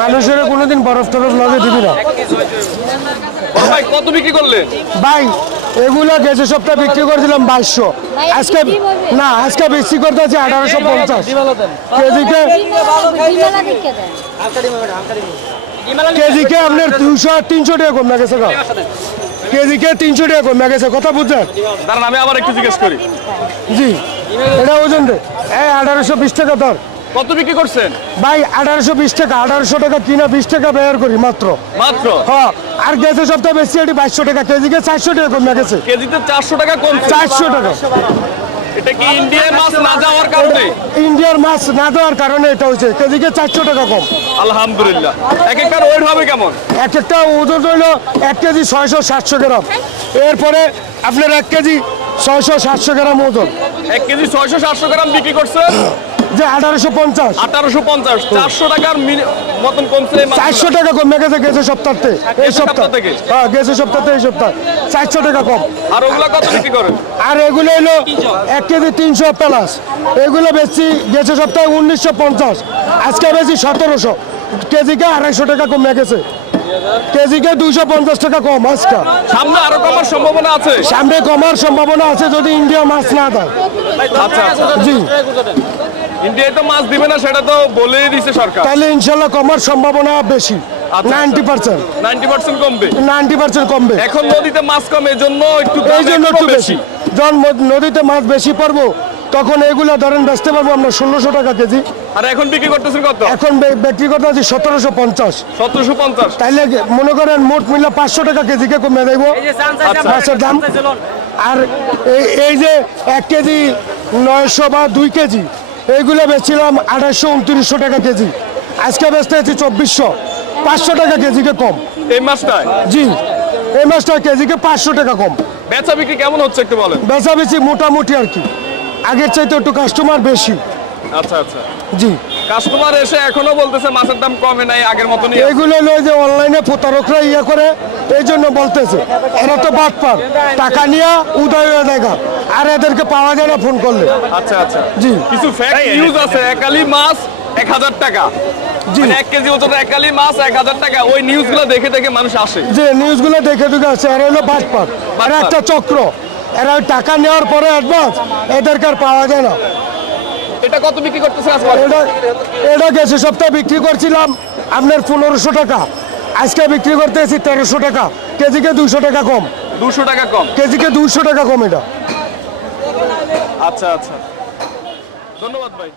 মানুষের কোনোদিন বরফ টরফ লগে দিবি না। ভাই কত বিক্রি করলেন ভাই এগুলো গেছে সপ্তাহে বিক্রি করেছিলাম বাইশশো। আজকে না আজকে বিক্রি করতে আছে আঠারোশো পঞ্চাশ। কেজিকে কেজিকে আপনার দুশো তিনশো টাকা কমে গেছে। কেজিকে তিনশো টাকা কমে গেছে কথা বুঝছেন? দাঁড়ান আমি আবার একটু জিজ্ঞেস করি। জি এটা ওজন দে। এই আঠারোশো বিশ টাকা ধর কত বিক্রি করছেন? ভাই আঠারোশো বিশ টাকা আঠারোশো টাকা কিনা বিশ টাকা ব্যয় করি মাত্র। মাত্র? হ্যাঁ আর গেছে সপ্তাহে বেশি এটি বাইশশো টাকা কেজিকে চারশো টাকা কমে গেছে। কেজিতে চারশো টাকা কমছে চারশো টাকা। এটা কি ইন্ডিয়ায় মাছ না যাওয়ার কারণে? ইন্ডিয়ার মাছ না দেওয়ার কারণে এটা হয়েছে কেজিকে চারশো টাকা কম। আলহামদুলিল্লাহ। এক একটার ওয়েট হবে কেমন? এক একটা ওজন এক কেজি ছয়শো সাতশো গ্রাম। এরপরে আপনার এক কেজি ছয়শো সাতশো গ্রাম ওজন। এক কেজি ছয়শো সাতশো গ্রাম বিক্রি করছে যে আঠারোশো পঞ্চাশ। আঠারোশো পঞ্চাশ চারশো টাকার মতন কমছে এই। চারশো টাকা কমে গেছে গেছে সপ্তাহতে। এই গেছে সপ্তাহ থেকে? হ্যাঁ গেছে সপ্তাহতে এই সপ্তাহ। চারশো টাকা কম। আর ওগুলা কত বিক্রি করেন? আর এগুলো এলো এক কেজি তিনশো প্লাস। এগুলো বেশি গেছে সপ্তাহে উনিশশো পঞ্চাশ। আজকে বেশি সতেরোশো। কেজিকে আড়াইশো টাকা কমে গেছে। কেজিকে দুইশো পঞ্চাশ টাকা কম আজকে। সামনে আরও কমার সম্ভাবনা আছে? সামনে কমার সম্ভাবনা আছে যদি ইন্ডিয়া মাছ না দেয়। আচ্ছা আচ্ছা। জি। ইন্ডিয়ায় তো মাছ দিবে না সেটা তো বলেই দিছে সরকার। তাহলে ইনশাল্লাহ কমার সম্ভাবনা বেশি। আচ্ছা। Ninety percent. নাইনটি পার্সেন্ট কমবে। নাইনটি পার্সেন্ট কমবে। এখন নদীতে মাছ কম একটু দাম এই জন্য একটু বেশি। যখন নদীতে মাছ বেশি পড়ব তখন এগুলো ধরেন বেচতে পারব আমরা ষোলোশো টাকা কেজি। আর এখন বিক্রি করতেছেন কত? এখন বিক্রি করতে আছি সতেরোশো পঞ্চাশ। সতেরোশো পঞ্চাশ। তাইলে মনে করেন মোট মিলে পাঁচশো টাকা কেজিকে কমে দেবো। মাছের দাম। আর এই এই যে এক কেজি নয়শো বা দুই কেজি এইগুলো বেচছিলাম আঠাশশো উনত্রিশশো টাকা কেজি। আজকে বেচতে আছি চব্বিশশো। পাঁচশো টাকা কেজিকে কম। এই মাছটায় জি। এই মাছটা কেজিকে পাঁচশো টাকা কম। বেচা বিক্রি কেমন হচ্ছে একটু বলেন। বেচা বেশি মোটামুটি আর কি। আগের চাইতে একটু কাস্টমার বেশি। আচ্ছা আচ্ছা। জি। কাস্টমার এসে এখনও বলতেছে মাছের দাম কমে নাই আগের মতনই আছে। এইগুলো নয় যে অনলাইনে প্রতারকরা ইয়ে করে এই জন্য বলতেছে। এরা তো বাদ পার টাকা নিয়ে উদয় হয়ে দেখা আর এদেরকে পাওয়া যায় না ফোন করলে। আচ্ছা আচ্ছা। জি। কিছু ফ্যাক নিউজ আছে একালি মাছ এক হাজার টাকা। জি। মানে এক কেজি ওজন একালি মাছ এক হাজার টাকা। ওই নিউজগুলো দেখে দেখে মানুষ আসে। যে নিউজগুলো দেখে দেখে আসছে এরা হলো বাদ পার একটা চক্র। এরা টাকা নেওয়ার পরে অ্যাডভান্স এদেরকে আর পাওয়া যায় না। এটা কত বিক্রি করতেছেন আজকে? এটা এটা গেছে সপ্তাহে বিক্রি করছিলাম আপনার পনেরোশো টাকা। আজকে বিক্রি করতে এসেছি তেরোশো টাকা। কেজিকে দুশো টাকা কম। দুশো টাকা কম। কেজিকে দুশো টাকা কম এটা। আচ্ছা আচ্ছা। ধন্যবাদ ভাই।